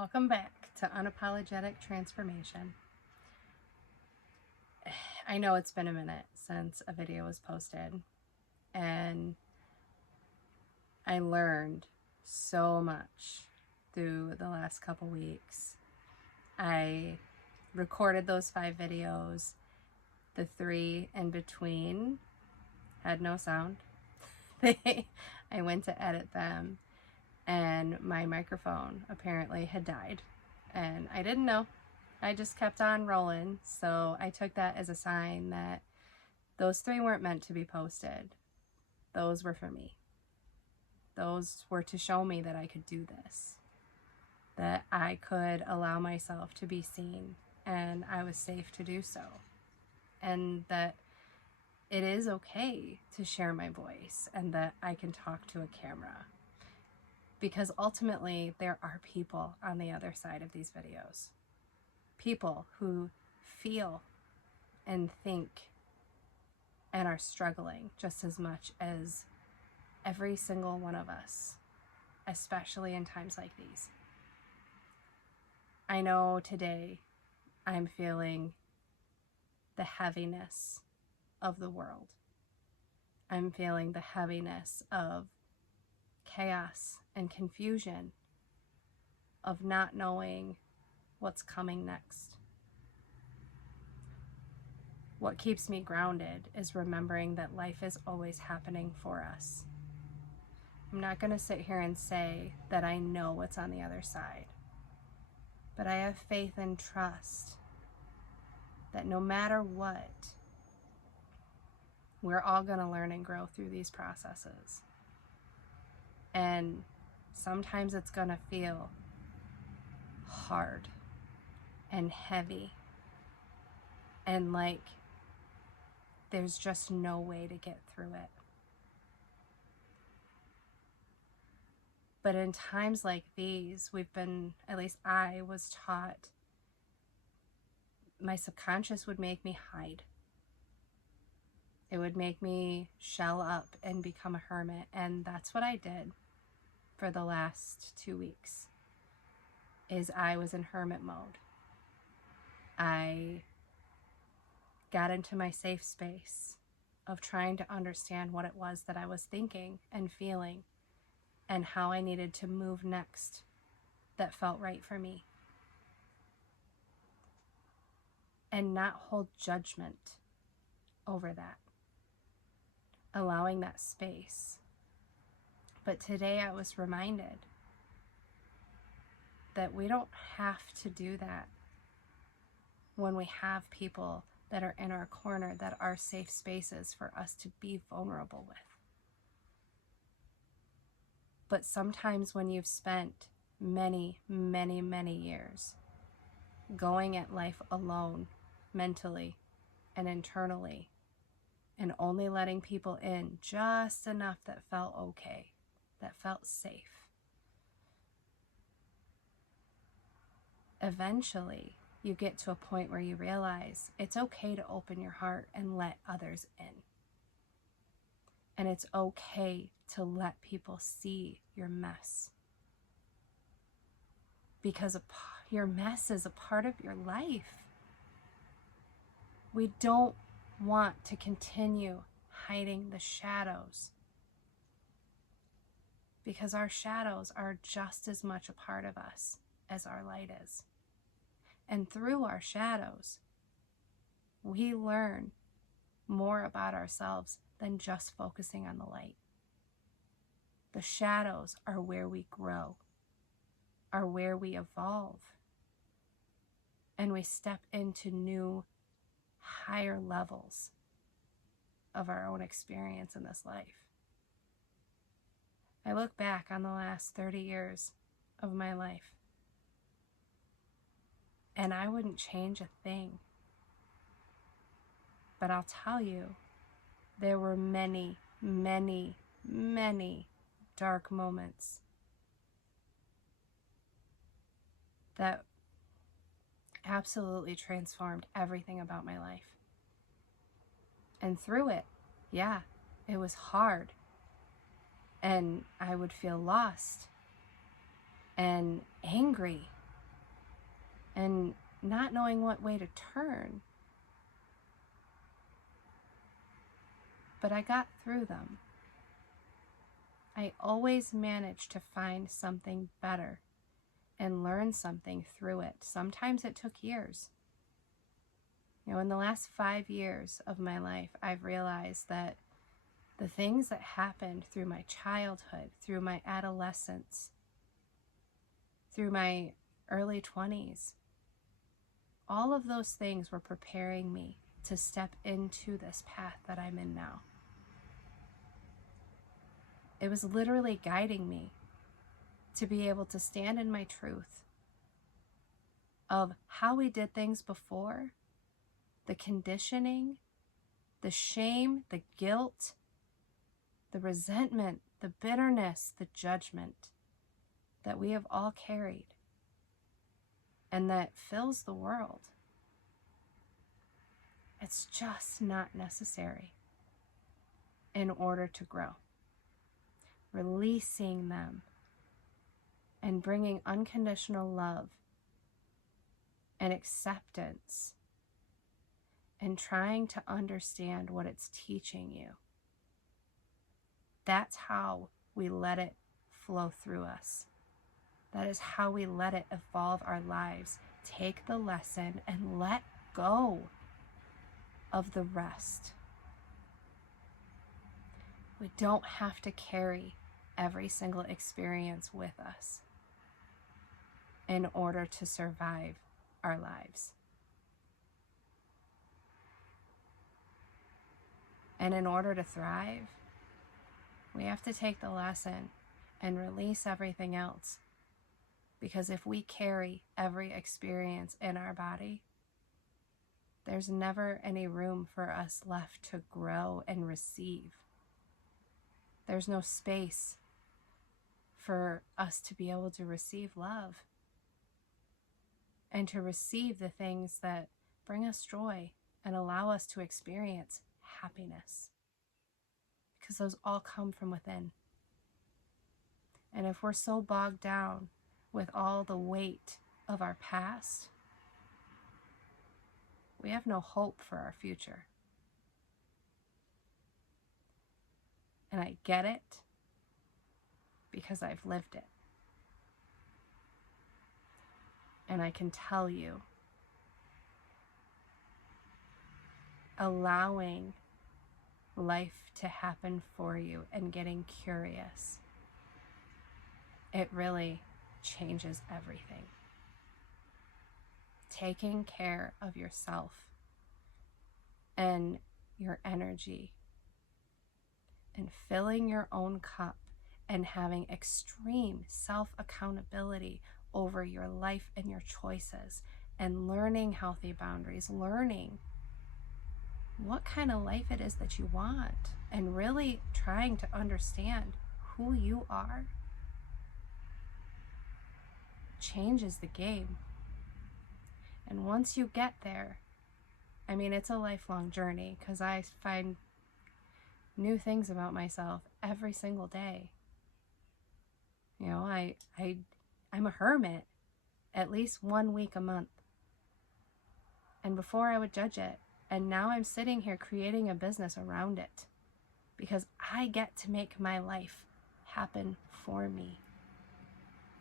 Welcome back to Unapologetic Transformation. I know it's been a minute since a video was posted, and I learned so much through the last couple weeks. I recorded those 5 videos. The 3 in between had no sound. I went to edit them, and my microphone apparently had died, and I didn't know. I just kept on rolling, so I took that as a sign that those 3 weren't meant to be posted. Those were for me. Those were to show me that I could do this, that I could allow myself to be seen, and I was safe to do so, and that it is okay to share my voice, and that I can talk to a camera. Because ultimately, there are people on the other side of these videos. People who feel and think and are struggling just as much as every single one of us, especially in times like these. I know today I'm feeling the heaviness of the world. I'm feeling the heaviness of chaos and confusion, of not knowing what's coming next. What keeps me grounded is remembering that life is always happening for us. I'm not going to sit here and say that I know what's on the other side, but I have faith and trust that no matter what, we're all going to learn and grow through these processes. And sometimes it's going to feel hard and heavy and like there's just no way to get through it. But in times like these, at least I was taught, my subconscious would make me hide. It would make me shell up and become a hermit. And that's what I did for the last 2 weeks, is I was in hermit mode. I got into my safe space of trying to understand what it was that I was thinking and feeling and how I needed to move next that felt right for me. And not hold judgment over that. Allowing that space. But today I was reminded that we don't have to do that when we have people that are in our corner that are safe spaces for us to be vulnerable with. But sometimes when you've spent many, many, many years going at life alone, mentally and internally, and only letting people in just enough that felt okay, that felt safe, eventually you get to a point where you realize it's okay to open your heart and let others in. And it's okay to let people see your mess. Because your mess is a part of your life. We don't want to continue hiding the shadows, because our shadows are just as much a part of us as our light is. And through our shadows, we learn more about ourselves than just focusing on the light. The shadows are where we grow, are where we evolve, and we step into new, higher levels of our own experience in this life. I look back on the last 30 years of my life, and I wouldn't change a thing. But I'll tell you, there were many, many, many dark moments that absolutely transformed everything about my life. And through it, yeah, it was hard. And I would feel lost and angry and not knowing what way to turn. But I got through them. I always managed to find something better and learn something through it. Sometimes it took years. You know, in the last 5 years of my life, I've realized that the things that happened through my childhood, through my adolescence, through my early 20s, all of those things were preparing me to step into this path that I'm in now. It was literally guiding me to be able to stand in my truth of how we did things before, the conditioning, the shame, the guilt, the resentment, the bitterness, the judgment that we have all carried and that fills the world. It's just not necessary in order to grow. Releasing them and bringing unconditional love and acceptance and trying to understand what it's teaching you. That's how we let it flow through us. That is how we let it evolve our lives. Take the lesson and let go of the rest. We don't have to carry every single experience with us in order to survive our lives. And in order to thrive, we have to take the lesson and release everything else. Because if we carry every experience in our body, there's never any room for us left to grow and receive. There's no space for us to be able to receive love and to receive the things that bring us joy and allow us to experience happiness, because those all come from within. And if we're so bogged down with all the weight of our past, we have no hope for our future. And I get it because I've lived it. And I can tell you, allowing life to happen for you and getting curious, it really changes everything. Taking care of yourself and your energy and filling your own cup and having extreme self-accountability over your life and your choices and learning healthy boundaries, learning what kind of life it is that you want and really trying to understand who you are changes the game. And once you get there, I mean, it's a lifelong journey because I find new things about myself every single day. You know, I'm a hermit at least 1 week a month. And before I would judge it, and now I'm sitting here creating a business around it because I get to make my life happen for me.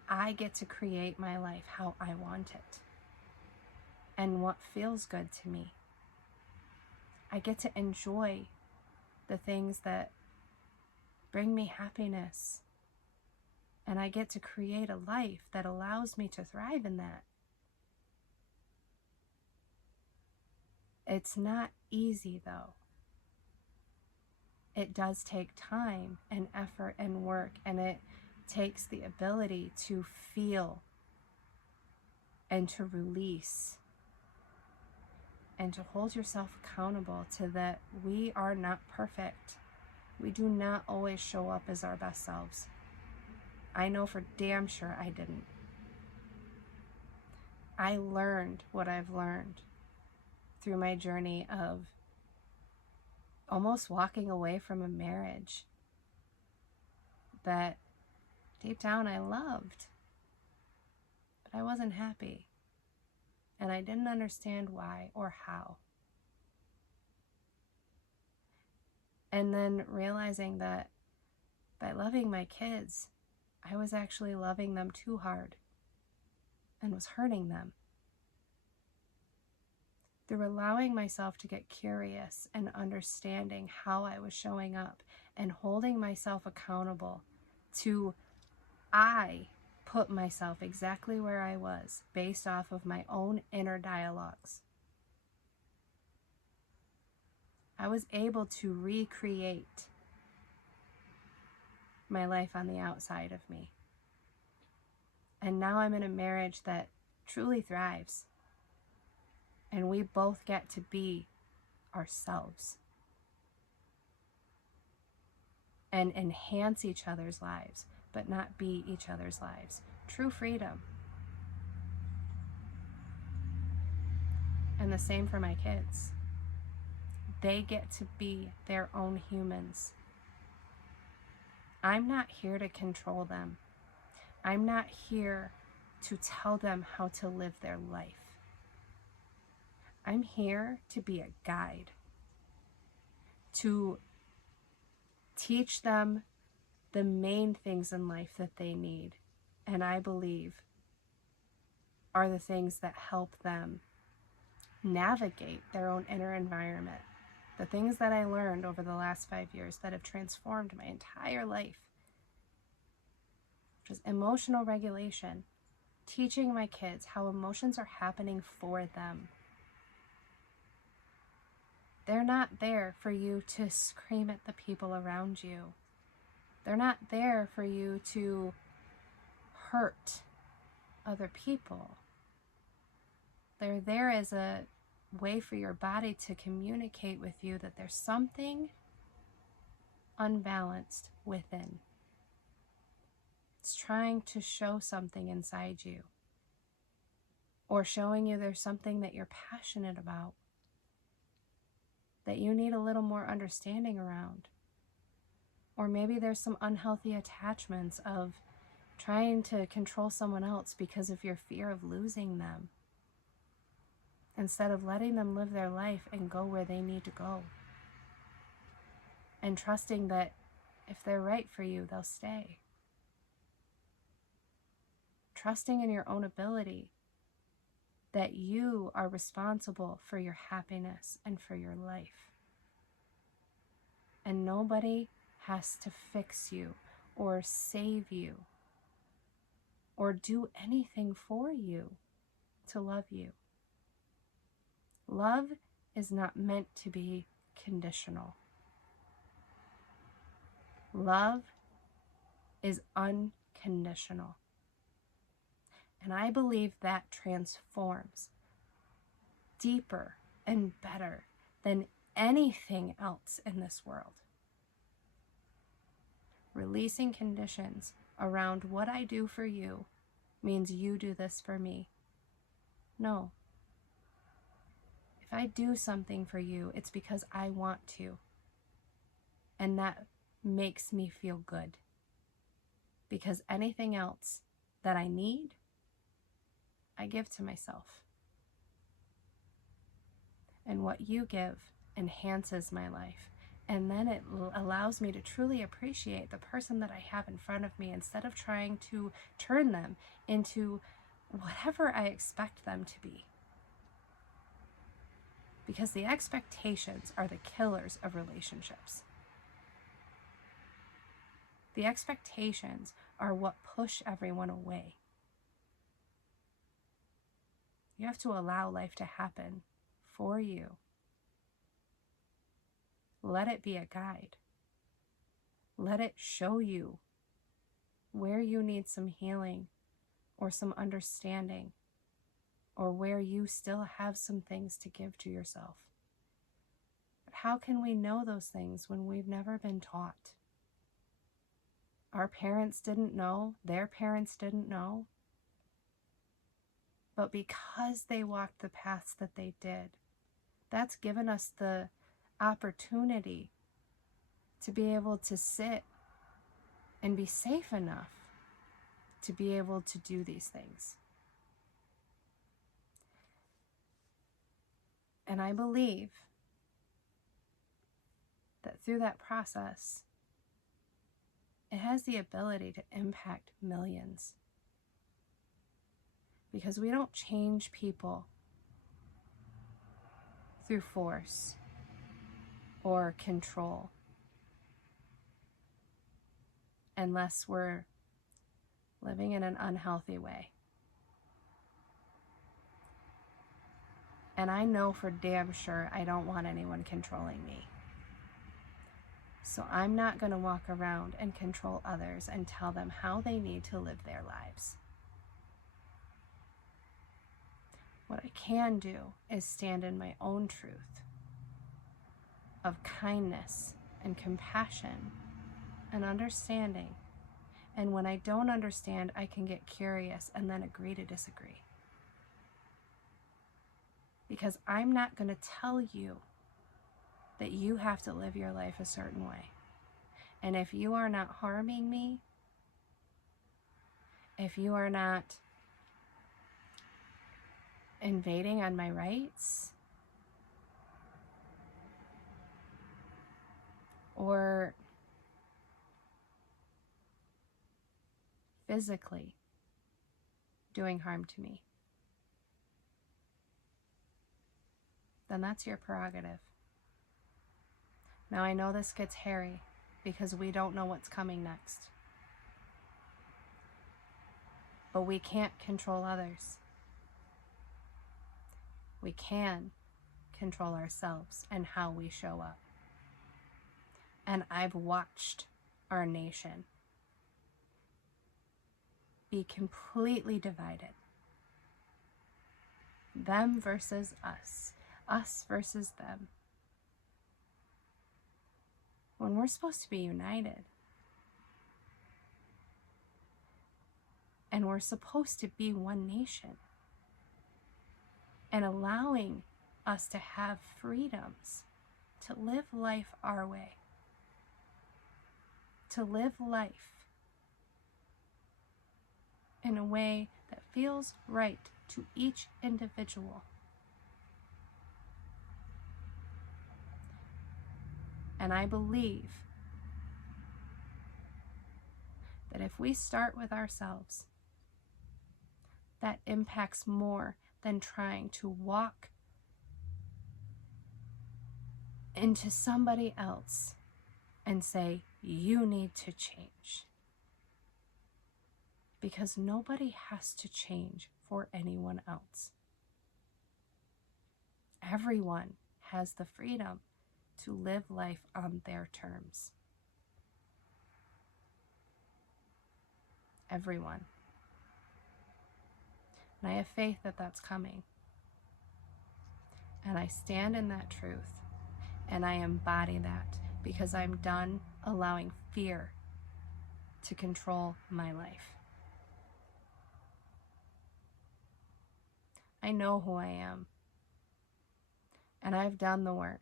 I get to create my life how I want it and what feels good to me. I get to enjoy the things that bring me happiness, and I get to create a life that allows me to thrive in that. It's not easy though. It does take time and effort and work, and it takes the ability to feel and to release and to hold yourself accountable to that we are not perfect. We do not always show up as our best selves. I know for damn sure I didn't. I learned what I've learned through my journey of almost walking away from a marriage that deep down I loved, but I wasn't happy. and I didn't understand why or how. And then realizing that by loving my kids, I was actually loving them too hard and was hurting them. Through allowing myself to get curious and understanding how I was showing up and holding myself accountable to, I put myself exactly where I was based off of my own inner dialogues. I was able to recreate my life on the outside of me. And now I'm in a marriage that truly thrives. And we both get to be ourselves and enhance each other's lives, but not be each other's lives. True freedom. And the same for my kids. They get to be their own humans. I'm not here to control them. I'm not here to tell them how to live their life. I'm here to be a guide, to teach them the main things in life that they need, and I believe are the things that help them navigate their own inner environment. The things that I learned over the last 5 years that have transformed my entire life, which is emotional regulation, teaching my kids how emotions are happening for them. They're not there for you to scream at the people around you. They're not there for you to hurt other people. They're there as a way for your body to communicate with you that there's something unbalanced within. It's trying to show something inside you, or showing you there's something that you're passionate about, that you need a little more understanding around. Or maybe there's some unhealthy attachments of trying to control someone else because of your fear of losing them, instead of letting them live their life and go where they need to go. And trusting that if they're right for you, they'll stay. Trusting in your own ability, that you are responsible for your happiness and for your life. And nobody has to fix you or save you or do anything for you to love you. Love is not meant to be conditional. Love is unconditional. And I believe that transforms deeper and better than anything else in this world. Releasing conditions around what I do for you means you do this for me. No. If I do something for you, it's because I want to. And that makes me feel good. Because anything else that I need, I give to myself. And what you give enhances my life. And then it allows me to truly appreciate the person that I have in front of me, instead of trying to turn them into whatever I expect them to be. Because the expectations are the killers of relationships. The expectations are what push everyone away. You have to allow life to happen for you. Let it be a guide. Let it show you where you need some healing or some understanding, or where you still have some things to give to yourself. But how can we know those things when we've never been taught? Our parents didn't know, their parents didn't know. But because they walked the paths that they did, that's given us the opportunity to be able to sit and be safe enough to be able to do these things. And I believe that through that process, it has the ability to impact millions. Because we don't change people through force or control unless we're living in an unhealthy way. And I know for damn sure I don't want anyone controlling me. So I'm not going to walk around and control others and tell them how they need to live their lives. What I can do is stand in my own truth of kindness and compassion and understanding. And when I don't understand, I can get curious and then agree to disagree. Because I'm not going to tell you that you have to live your life a certain way. And if you are not harming me, if you are not invading on my rights, or physically doing harm to me, then that's your prerogative. Now I know this gets hairy because we don't know what's coming next. But we can't control others. We can control ourselves and how we show up. And I've watched our nation be completely divided. Them versus us versus them. When we're supposed to be united. And we're supposed to be one nation. And allowing us to have freedoms to live life our way. To live life in a way that feels right to each individual. And I believe that if we start with ourselves, that impacts more than trying to walk into somebody else and say, you need to change. Because nobody has to change for anyone else. Everyone has the freedom to live life on their terms. Everyone. And I have faith that that's coming. And I stand in that truth. And I embody that because I'm done allowing fear to control my life. I know who I am. And I've done the work.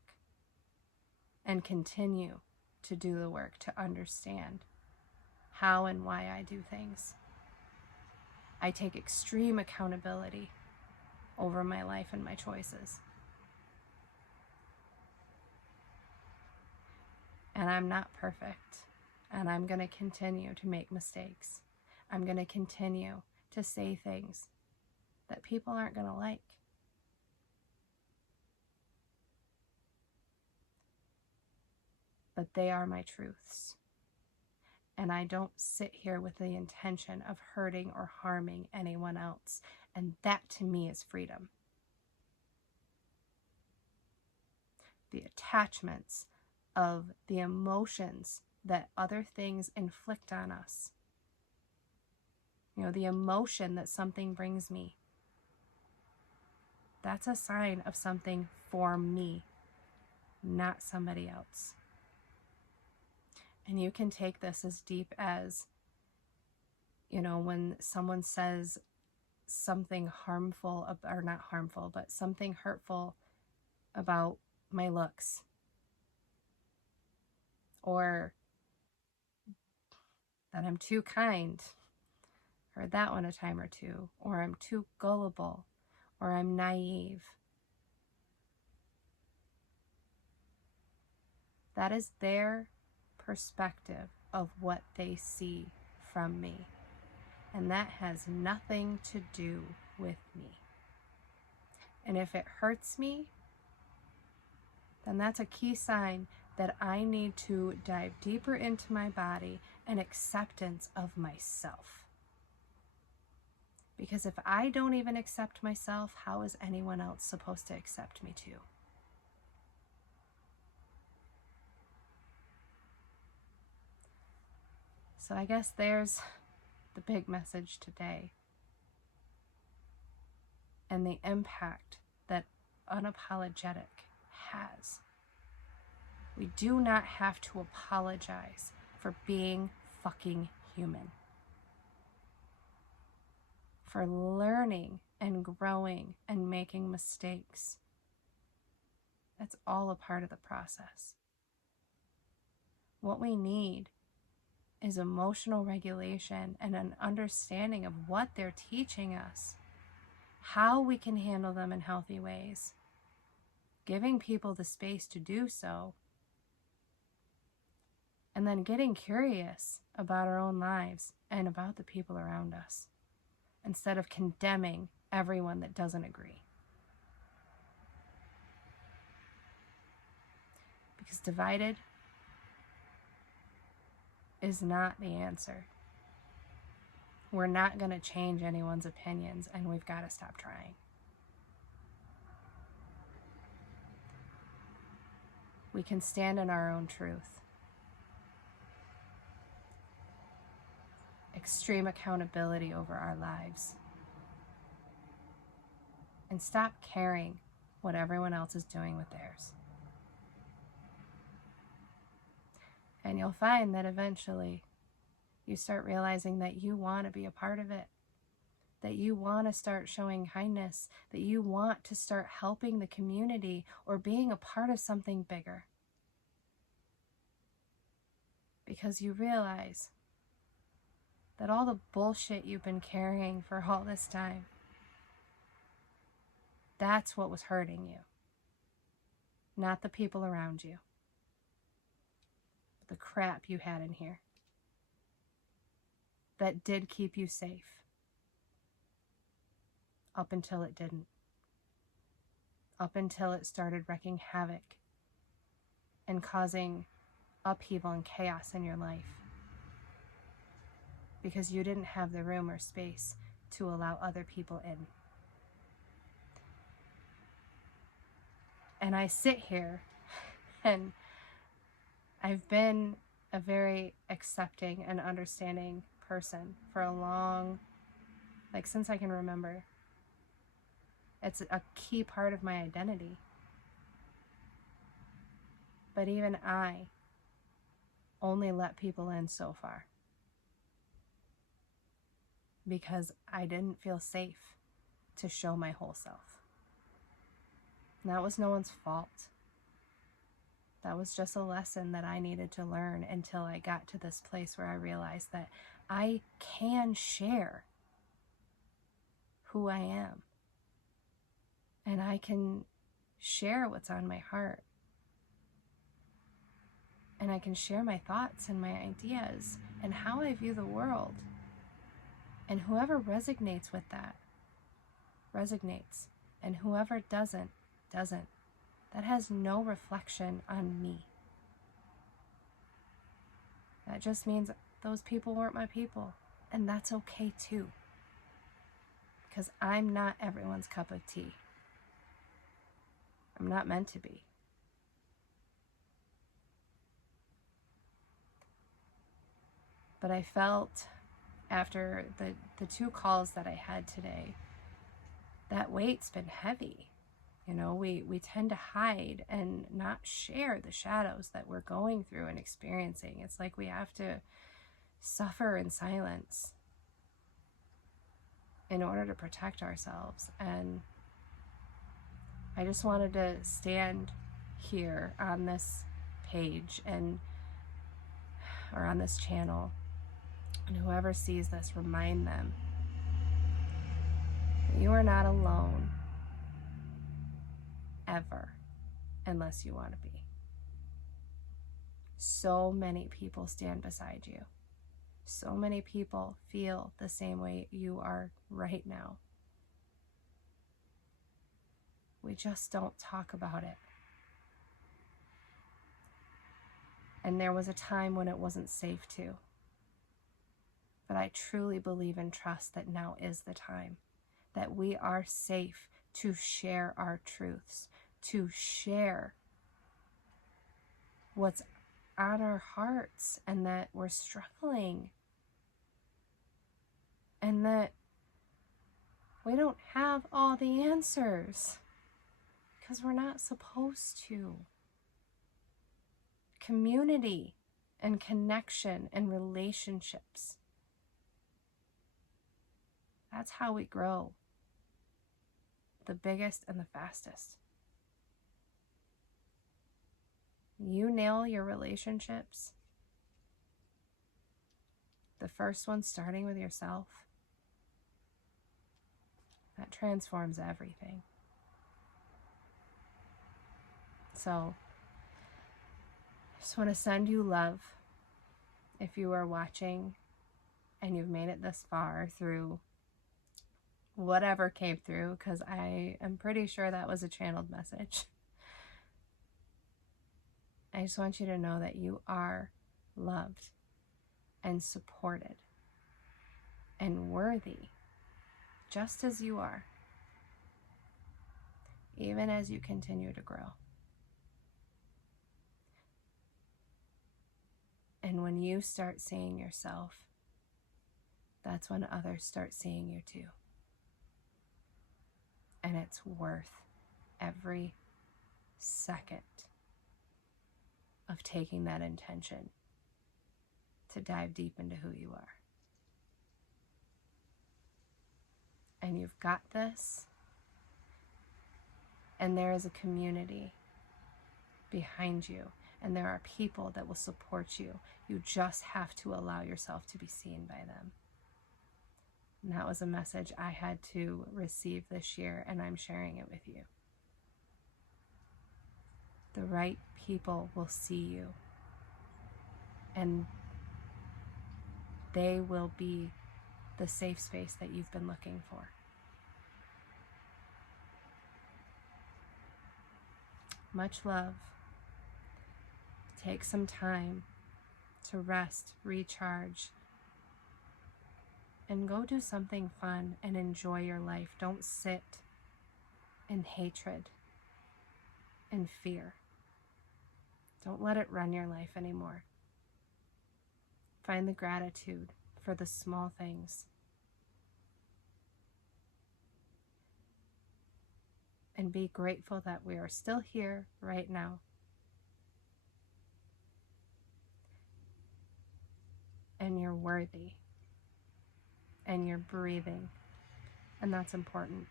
And continue to do the work to understand how and why I do things. I take extreme accountability over my life and my choices. And I'm not perfect. And I'm going to continue to make mistakes. I'm going to continue to say things that people aren't going to like. But they are my truths. And I don't sit here with the intention of hurting or harming anyone else. And that to me is freedom. The attachments of the emotions that other things inflict on us. You know, the emotion that something brings me. That's a sign of something for me, not somebody else. And you can take this as deep as, you know, when someone says something harmful, or not harmful, but something hurtful about my looks. Or that I'm too kind. Heard that one a time or two. Or I'm too gullible. Or I'm naive. That is their perspective of what they see from me. And that has nothing to do with me. And if it hurts me, then that's a key sign that I need to dive deeper into my body and acceptance of myself. Because if I don't even accept myself, how is anyone else supposed to accept me too? So I guess there's the big message today, and the impact that unapologetic has. We do not have to apologize for being fucking human, for learning and growing and making mistakes. That's all a part of the process. What we need is emotional regulation and an understanding of what they're teaching us, how we can handle them in healthy ways, giving people the space to do so, and then getting curious about our own lives and about the people around us, instead of condemning everyone that doesn't agree. Because divided is not the answer. We're not going to change anyone's opinions, and we've got to stop trying. We can stand in our own truth. Extreme accountability over our lives. And stop caring what everyone else is doing with theirs. And you'll find that eventually you start realizing that you want to be a part of it, that you want to start showing kindness, that you want to start helping the community or being a part of something bigger. Because you realize that all the bullshit you've been carrying for all this time, that's what was hurting you, not the people around you. The crap you had in here that did keep you safe up until it didn't, up until it started wreaking havoc and causing upheaval and chaos in your life because you didn't have the room or space to allow other people in. And I sit here and I've been a very accepting and understanding person for a long, since I can remember. It's a key part of my identity. But even I only let people in so far because I didn't feel safe to show my whole self. And that was no one's fault. That was just a lesson that I needed to learn until I got to this place where I realized that I can share who I am. And I can share what's on my heart. And I can share my thoughts and my ideas and how I view the world. And whoever resonates with that, resonates. And whoever doesn't, doesn't. That has no reflection on me. That just means those people weren't my people. And that's okay too. Because I'm not everyone's cup of tea. I'm not meant to be. But I felt after the 2 calls that I had today, that weight's been heavy. You know, we tend to hide and not share the shadows that we're going through and experiencing. It's like we have to suffer in silence in order to protect ourselves. And I just wanted to stand here on this page or on this channel, and whoever sees this, remind them that you are not alone. Ever, unless you want to be. So many people stand beside you. So many people feel the same way you are right now. We just don't talk about it. And there was a time when it wasn't safe to. But I truly believe and trust that now is the time that we are safe to share our truths, to share what's on our hearts, and that we're struggling, and that we don't have all the answers, because we're not supposed to. Community and connection and relationships. That's how we grow the biggest and the fastest. You nail your relationships, the first one starting with yourself, that transforms everything. So, I just want to send you love. If you are watching and you've made it this far through whatever came through, because I am pretty sure that was a channeled message. I just want you to know that you are loved and supported and worthy, just as you are, even as you continue to grow. And when you start seeing yourself, that's when others start seeing you too. And it's worth every second of taking that intention to dive deep into who you are. And you've got this. And there is a community behind you. And there are people that will support you. You just have to allow yourself to be seen by them. And that was a message I had to receive this year, and I'm sharing it with you. The right people will see you, and they will be the safe space that you've been looking for. Much love. Take some time to rest, recharge, and go do something fun and enjoy your life. Don't sit in hatred and fear. Don't let it run your life anymore. Find the gratitude for the small things. And be grateful that we are still here right now. And you're worthy. And you're breathing. And that's important.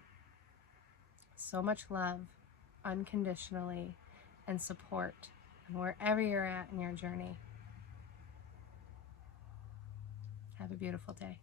So much love, unconditionally, and support. And wherever you're at in your journey. Have a beautiful day.